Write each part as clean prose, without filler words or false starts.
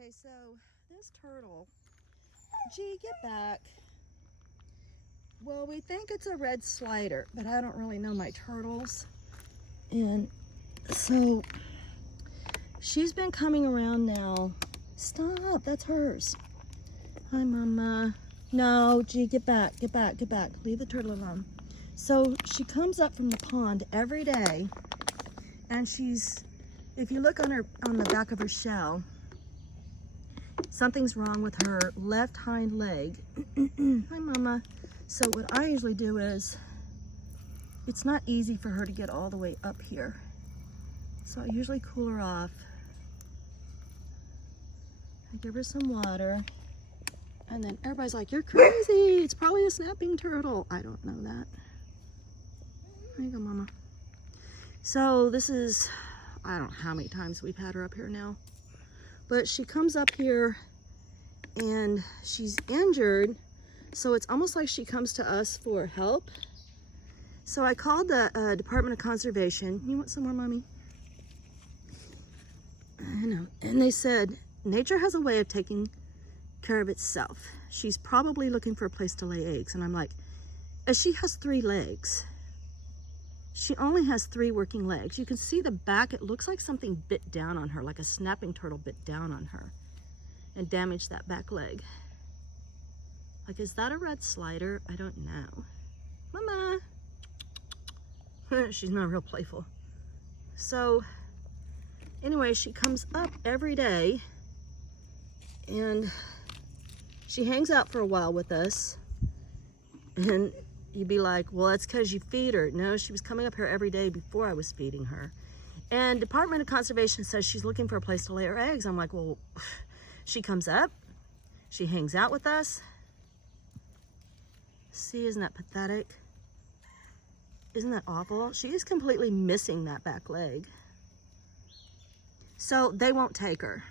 Okay, so this turtle, gee, get back. Well, we think it's a red slider, but I don't really know my turtles. And so she's been coming around now. Stop, that's hers. Hi, Mama. No, gee, get back, get back, get back. Leave the turtle alone. So she comes up from the pond every day, and she's, if you look on the back of her shell, something's wrong with her left hind leg. Hi, Mama. So what I usually do is, it's not easy for her to get all the way up here. So I usually cool her off. I give her some water. And then everybody's like, you're crazy. It's probably a snapping turtle. I don't know that. There you go, Mama. So this is, I don't know how many times we've had her up here now. But she comes up here and she's injured. So it's almost like she comes to us for help. So I called the Department of Conservation. You want some more, Mommy? I know. And they said, nature has a way of taking care of itself. She's probably looking for a place to lay eggs. And I'm like, she has 3 legs. She only has 3 working legs. You can see the back. It looks like something bit down on her, like a snapping turtle bit down on her and damaged that back leg. Like, is that a red slider? I don't know. Mama. She's not real playful. So anyway, she comes up every day and she hangs out for a while with us. And you'd be like, well, that's because you feed her. No, she was coming up here every day before I was feeding her. And Department of Conservation says she's looking for a place to lay her eggs. I'm like, well, she comes up, she hangs out with us. See, isn't that pathetic? Isn't that awful? She is completely missing that back leg. So they won't take her.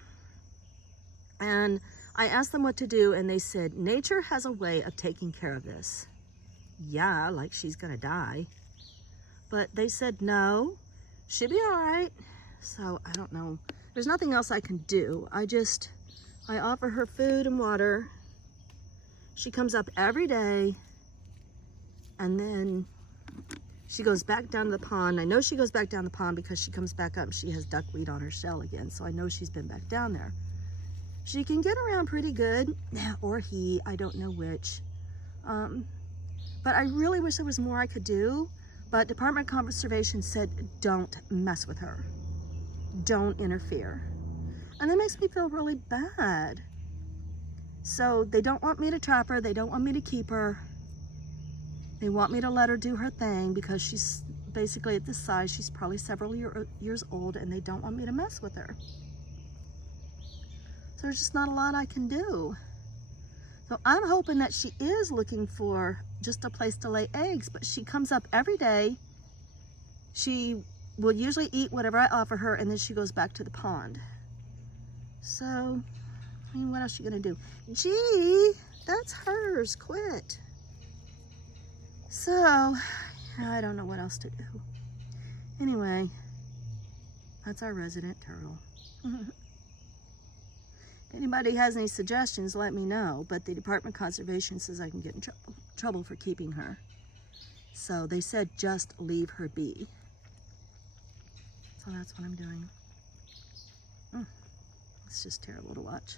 And I asked them what to do, and they said, nature has a way of taking care of this. Yeah, like she's gonna die. But they said, no, she'll be all right. So I don't know. There's nothing else I can do. I offer her food and water. She comes up every day, and then she goes back down to the pond. I know she goes back down the pond because she comes back up and she has duckweed on her shell again. So I know she's been back down there. She can get around pretty good, or he, I don't know which. But I really wish there was more I could do. But Department of Conservation said, don't mess with her. Don't interfere. And that makes me feel really bad. So they don't want me to trap her. They don't want me to keep her. They want me to let her do her thing because she's basically at this size. She's probably several years old, and they don't want me to mess with her. So there's just not a lot I can do. So I'm hoping that she is looking for just a place to lay eggs, but she comes up every day. She will usually eat whatever I offer her, and then she goes back to the pond. So, I mean, what else are you gonna do? Gee, that's hers, quit. So, I don't know what else to do. Anyway, that's our resident turtle. If anybody has any suggestions, let me know. But the Department of Conservation says I can get in trouble for keeping her. So they said just leave her be. So that's what I'm doing. It's just terrible to watch.